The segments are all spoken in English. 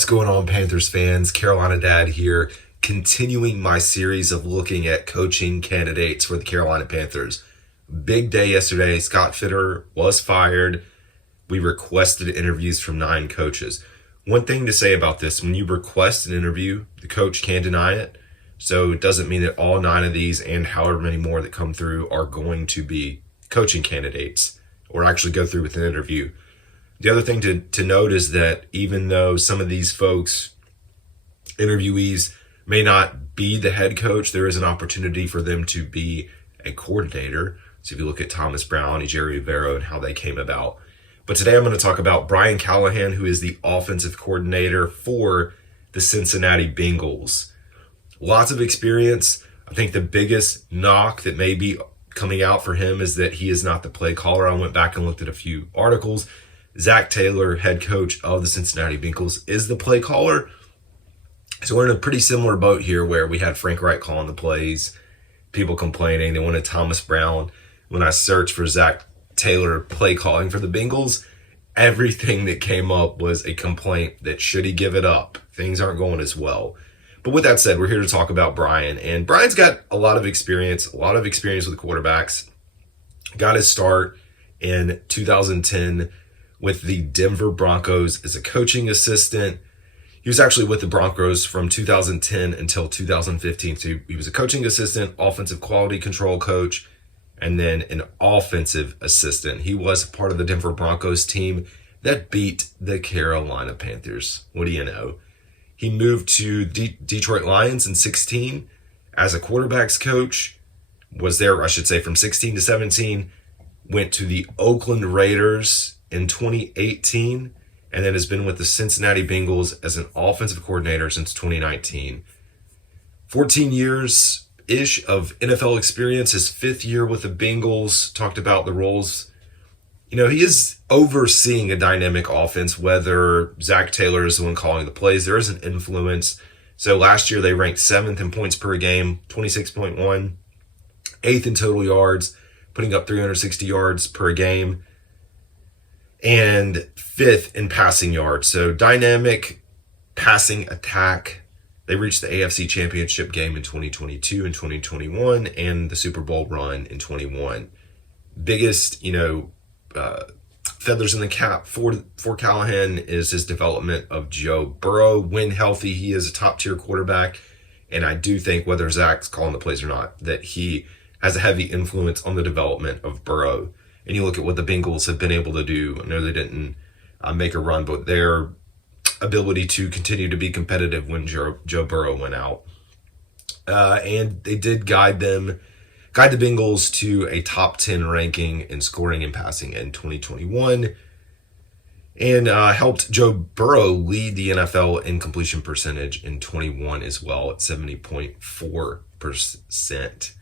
What's going on, Panthers fans? Carolina Dad here, continuing my series of looking at coaching candidates for the Carolina Panthers. Big day yesterday. Scott Fitter was fired. We requested interviews from 9 coaches. One thing to say about this, when you request an interview, the coach can't deny it. So it doesn't mean that all 9 of these and however many more that come through are going to be coaching candidates or actually go through with an interview. The other thing to note is that even though some of these folks, interviewees, may not be the head coach, there is an opportunity for them to be a coordinator. So if you look at Thomas Brown, Jerry Rivero, and how they came about. But today I'm going to talk about Brian Callahan, who is the offensive coordinator for the Cincinnati Bengals. Lots of experience. I think the biggest knock that may be coming out for him is that he is not the play caller. I went back and looked at a few articles. Zach Taylor, head coach of the Cincinnati Bengals, is the play caller. So we're in a pretty similar boat here where we had Frank Reich calling the plays, people complaining. They wanted Thomas Brown. When I searched for Zach Taylor play calling for the Bengals, everything that came up was a complaint that should he give it up? Things aren't going as well. But with that said, we're here to talk about Brian. And Brian's got a lot of experience with quarterbacks. Got his start in 2010 with the Denver Broncos as a coaching assistant. He was actually with the Broncos from 2010 until 2015. So he was a coaching assistant, offensive quality control coach, and then an offensive assistant. He was part of the Denver Broncos team that beat the Carolina Panthers. What do you know? He moved to Detroit Lions in 16 as a quarterbacks coach. Was there, I should say, from 16 to 17. Went to the Oakland Raiders in 2018, and then has been with the Cincinnati Bengals as an offensive coordinator since 2019. 14 years-ish of NFL experience, his 5th year with the Bengals. Talked about the roles. He is overseeing a dynamic offense, whether Zach Taylor is the one calling the plays. There is an influence. So last year they ranked 7th in points per game, 26.1, 8th in total yards, putting up 360 yards per game, and 5th in passing yards. So dynamic passing attack. They reached the AFC Championship game in 2022 and 2021 and the Super Bowl run in 21. Biggest, feathers in the cap for Callahan is his development of Joe Burrow. When healthy, he is a top-tier quarterback. And I do think, whether Zach's calling the plays or not, that he has a heavy influence on the development of Burrow. And you look at what the Bengals have been able to do. I know they didn't make a run, but their ability to continue to be competitive when Joe Burrow went out. And they did guide the Bengals to a top 10 ranking in scoring and passing in 2021. And helped Joe Burrow lead the NFL in completion percentage in 21 as well at 70.4%.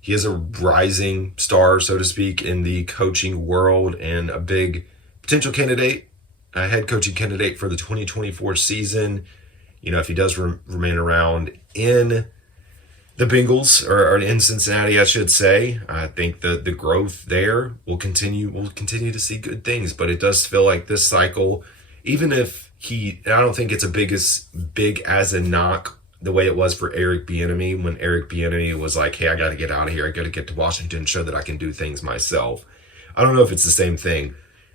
He is a rising star, so to speak, in the coaching world and a big potential candidate, a head coaching candidate for the 2024 season. If he does remain around in the Bengals or in Cincinnati, I should say, I think the growth there will continue. We'll continue to see good things, but it does feel like this cycle, even if I don't think it's big as a knock the way it was for Eric Bieniemy, when Eric Bieniemy was like, hey, I got to get out of here. I got to get to Washington, show that I can do things myself. I don't know if it's the same thing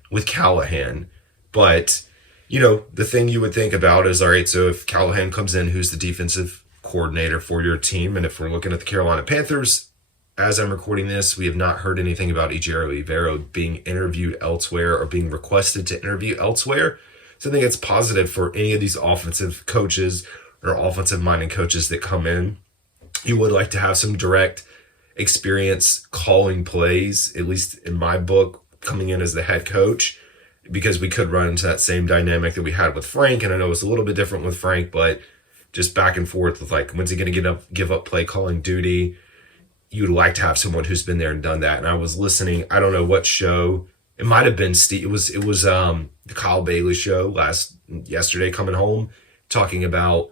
with Callahan, but, the thing you would think about is, all right, so if Callahan comes in, who's the defensive coordinator for your team? And if we're looking at the Carolina Panthers, as I'm recording this, we have not heard anything about Jerry Rivero being interviewed elsewhere or being requested to interview elsewhere. So I think it's positive for any of these offensive coaches or offensive-minded coaches that come in. You would like to have some direct experience calling plays, at least in my book, coming in as the head coach, because we could run into that same dynamic that we had with Frank. And I know it's a little bit different with Frank, but just back and forth with, like, when's he going to give up play calling duty? You'd like to have someone who's been there and done that. And I was listening, I don't know what show. It might have been Steve. It was the Kyle Bailey show yesterday coming home, talking about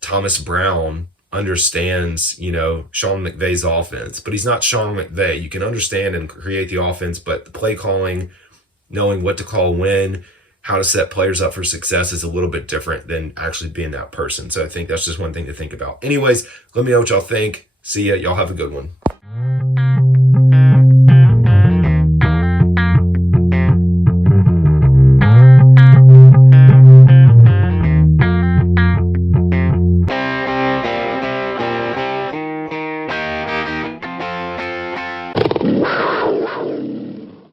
Thomas Brown understands, Sean McVay's offense, but he's not Sean McVay. You can understand and create the offense, but the play calling, knowing what to call when, how to set players up for success is a little bit different than actually being that person. So I think that's just one thing to think about. Anyways, let me know what y'all think. See ya. Y'all have a good one.